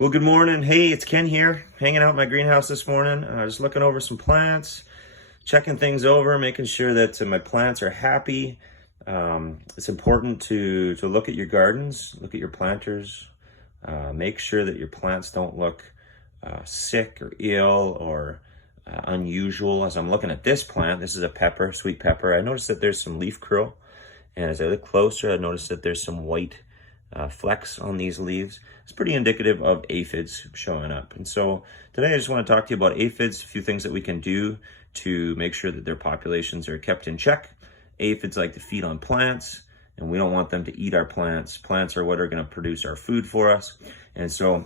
Well, good morning. Hey, it's Ken here, hanging out in my greenhouse this morning. Just looking over some plants, checking things over, making sure that my plants are happy. It's important to look at your gardens, look at your planters, make sure that your plants don't look sick or ill or unusual. As I'm looking at this plant, this is a pepper, sweet pepper. I noticed that there's some leaf curl, and as I look closer, I noticed that there's some white flecks on these leaves. It's pretty indicative of aphids showing up. And so today I just want to talk to you about aphids, a few things that we can do to make sure that their populations are kept in check. Aphids like to feed on plants, and we don't want them to eat our plants. Plants are what are going to produce our food for us. And so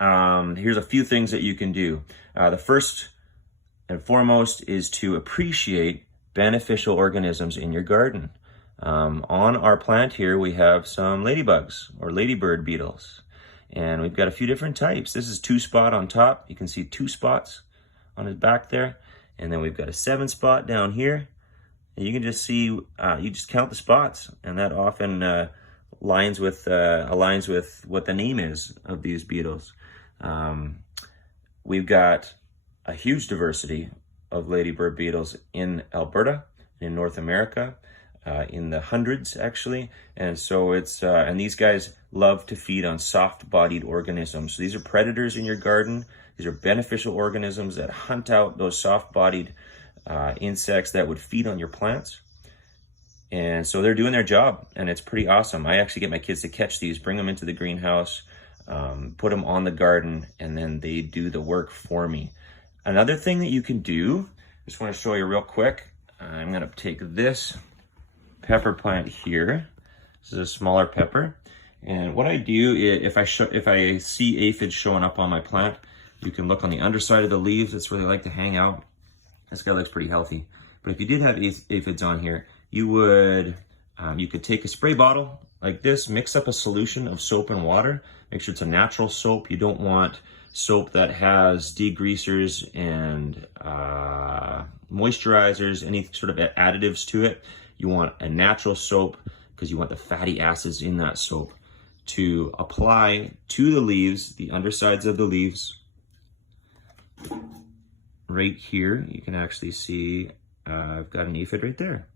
here's a few things that you can do. The first and foremost is to appreciate beneficial organisms in your garden. On our plant here, we have some ladybugs or ladybird beetles, and we've got a few different types. This is 2-spot on top. You can see 2 spots on his back there, and then we've got a 7-spot down here. And you can just see, you just count the spots, and that often aligns with what the name is of these beetles. We've got a huge diversity of ladybird beetles in Alberta, in North America. In the hundreds actually, and so it's and these guys love to feed on soft-bodied organisms. So these are predators in your garden. These are beneficial organisms that hunt out those soft-bodied insects that would feed on your plants, and so they're doing their job, and it's pretty awesome. I actually get my kids to catch these, bring them into the greenhouse, put them on the garden, and then they do the work for me. Another thing that you can do, just want to show you real quick. I'm going to take this pepper plant here. This is a smaller pepper, and what I do is if I see aphids showing up on my plant, you can look on the underside of the leaves. That's where they like to hang out. This guy looks pretty healthy, but if you did have aphids on here, you could take a spray bottle like this, mix up a solution of soap and water. Make sure it's a natural soap. You don't want soap that has degreasers and moisturizers, any sort of additives to it. You want a natural soap because you want the fatty acids in that soap to apply to the leaves, the undersides of the leaves. Right here, you can actually see I've got an aphid right there.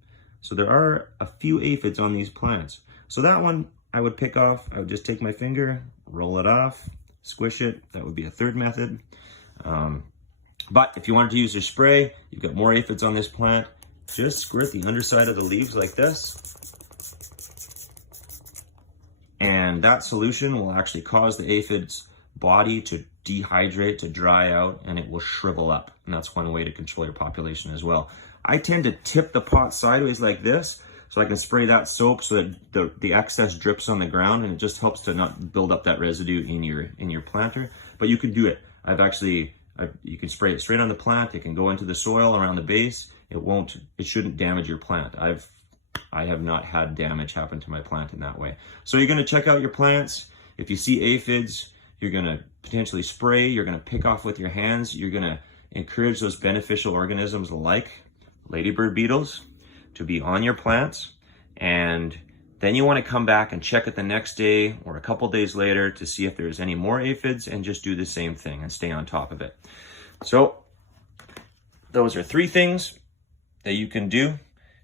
So there are a few aphids on these plants. So that one I would pick off. I would just take my finger, roll it off, squish it. That would be a third method. But if you wanted to use your spray, you've got more aphids on this plant, just squirt the underside of the leaves like this. And that solution will actually cause the aphid's body to dehydrate, to dry out, and it will shrivel up. And that's one way to control your population as well. I tend to tip the pot sideways like this, so I can spray that soap so that the excess drips on the ground, and it just helps to not build up that residue in your planter. But you can do it. You can spray it straight on the plant. It can go into the soil around the base. It shouldn't damage your plant. I have not had damage happen to my plant in that way. So you're going to check out your plants. If you see aphids, you're going to potentially spray. You're going to pick off with your hands. You're going to encourage those beneficial organisms like ladybird beetles to be on your plants. And then you want to come back and check it the next day or a couple days later to see if there's any more aphids, and just do the same thing and stay on top of it. So those are 3 things that you can do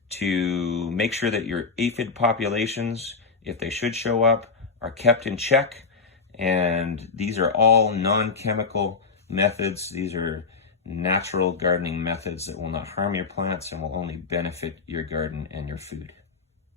to make sure that your aphid populations, if they should show up, are kept in check. And these are all non-chemical methods. These are natural gardening methods that will not harm your plants and will only benefit your garden and your food.